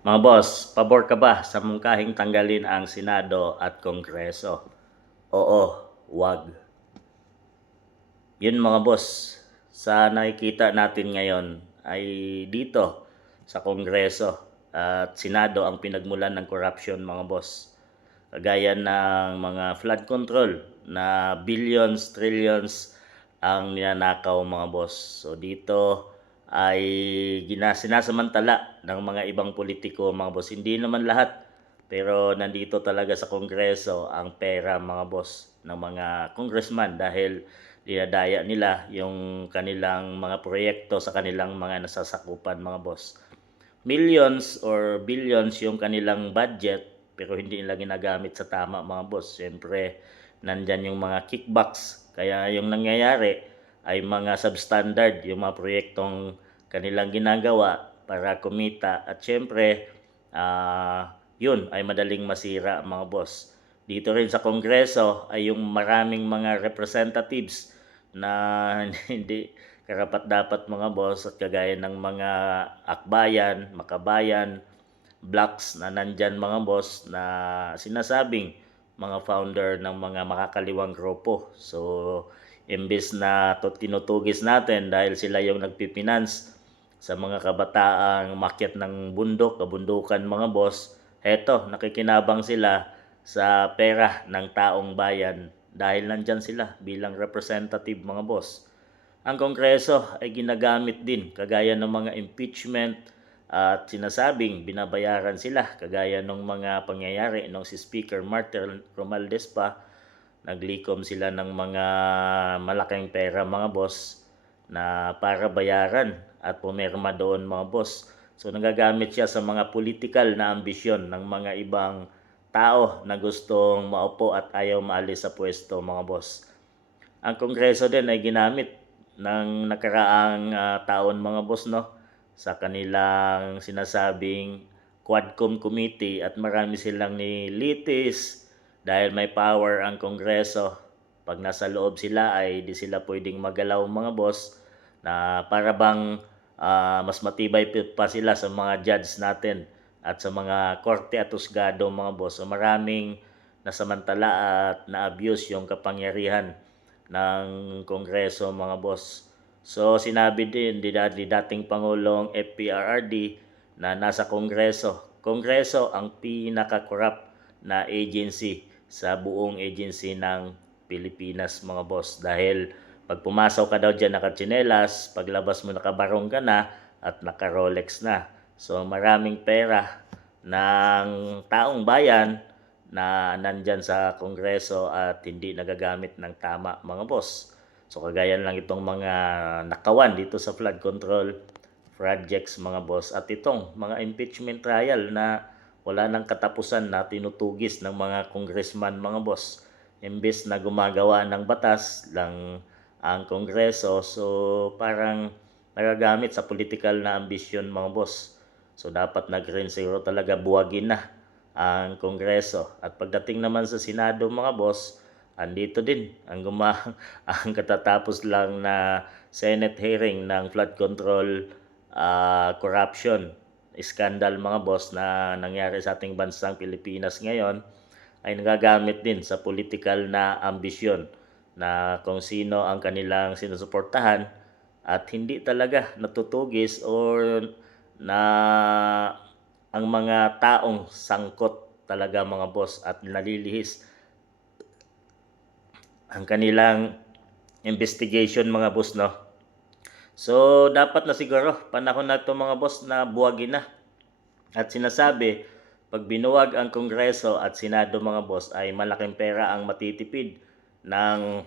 Mga boss, pabor ka ba sa mungkahing tanggalin ang Senado at Kongreso? Oo, wag. Yun mga boss, sa nakikita natin ngayon ay dito sa Kongreso at Senado ang pinagmulan ng corruption mga boss. Kagaya ng mga flood control na billions, trillions ang ninanakaw mga boss. So dito ay sinasamantala ng mga ibang politiko mga boss. Hindi naman lahat, pero nandito talaga sa Kongreso ang pera mga boss ng mga congressman dahil dinadaya nila yung kanilang mga proyekto sa kanilang mga nasasakupan mga boss. Millions or billions yung kanilang budget pero hindi nila ginagamit sa tama mga boss. Siyempre, nandyan yung mga kickbacks. Kaya yung nangyayari ay mga substandard yung mga proyektong kanilang ginagawa para kumita. At siyempre, yun ay madaling masira mga boss. Dito rin sa Kongreso ay yung maraming mga representatives na hindi karapat dapat mga boss at kagaya ng mga akbayan, makabayan, blocks na nandyan mga boss na sinasabing mga founder ng mga makakaliwang grupo. So, imbes na tinutugis natin dahil sila yung nagpipinance sa mga kabataang makyat ng bundok, kabundukan mga boss, eto, nakikinabang sila sa pera ng taong bayan dahil nandyan sila bilang representative mga boss. Ang Kongreso ay ginagamit din kagaya ng mga impeachment at sinasabing binabayaran sila kagaya ng mga pangyayari nung si Speaker Martin Romualdez pa, naglikom sila ng mga malaking pera mga boss na para bayaran at pumirma doon mga boss. So nagagamit siya sa mga political na ambisyon ng mga ibang tao na gustong maupo at ayaw maalis sa pwesto mga boss. Ang Kongreso din ay ginamit ng nakaraang taon mga boss no sa kanilang sinasabing Quadcom Committee at marami silang nilitis dahil may power ang Kongreso. Pag nasa loob sila ay di sila pwedeng magalaw mga boss na para bang mas matibay pa sila sa mga judge natin at sa mga korte at husgado mga boss. So maraming nasamantala at na-abuse yung kapangyarihan ng Kongreso mga boss. So sinabi din ni dating Pangulong FPRRD na nasa Kongreso. Kongreso ang pinaka-corrupt na agency sa buong agency ng Pilipinas mga boss. Dahil pag pumasok ka daw dyan nakatsinelas, paglabas mo nakabarong ka na at naka-Rolex na. So maraming pera ng taong bayan na nandyan sa Kongreso at hindi nagagamit ng tama mga boss. So kagaya lang itong mga nakawan dito sa flood control projects mga boss at itong mga impeachment trial na wala nang katapusan na tinutugis ng mga congressman mga boss. Imbes na gumagawa ng batas lang ang Kongreso, so parang nagagamit sa political na ambisyon mga boss. So dapat na green zero talaga, buwagin na ang Kongreso. At pagdating naman sa Senado mga boss, andito din ang katatapos lang na Senate hearing ng flood control corruption scandal mga boss na nangyari sa ating bansang Pilipinas ngayon ay nagagamit din sa political na ambisyon na kung sino ang kanilang sinusuportahan at hindi talaga natutugis or na ang mga taong sangkot talaga mga boss at nalilihis ang kanilang investigation mga boss no. So dapat na siguro panahon na to mga boss na buwagin na. At sinasabi pag binuwag ang Kongreso at Senado mga boss ay malaking pera ang matitipid ng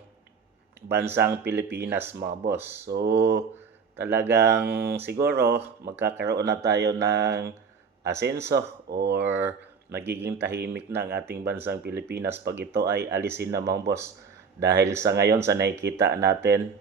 bansang Pilipinas mga boss. So talagang siguro magkakaroon na tayo ng asenso or magiging tahimik na ang ating bansang Pilipinas pag ito ay alisin na mga boss. Dahil sa ngayon sa nakikita natin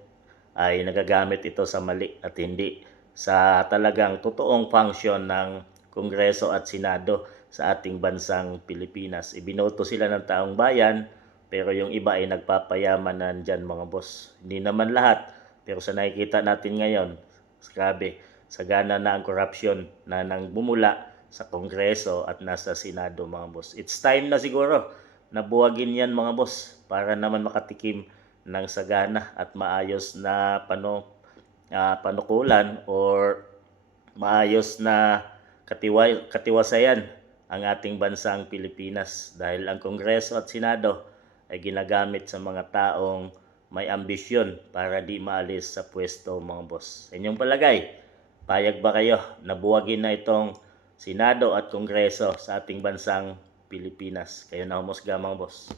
ay nagagamit ito sa mali at hindi sa talagang totoong function ng Kongreso at Senado sa ating bansang Pilipinas. Ibinoto sila ng taong bayan pero yung iba ay nagpapayaman na dyan mga boss. Hindi naman lahat pero sa nakikita natin ngayon, grabe, sagana na ang corruption na nang bumula sa Kongreso at nasa Senado mga boss. It's time na siguro na buwagin yan mga boss para naman makatikim ng sagana at maayos na panukulan or maayos na katiwasayan ang ating bansang Pilipinas dahil ang Kongreso at Senado ay ginagamit sa mga taong may ambisyon para di maalis sa pwesto mga boss. Sa inyong palagay, payag ba kayo na buwagin na itong Senado at Kongreso sa ating bansang Pilipinas? Kayo na humusga mga boss.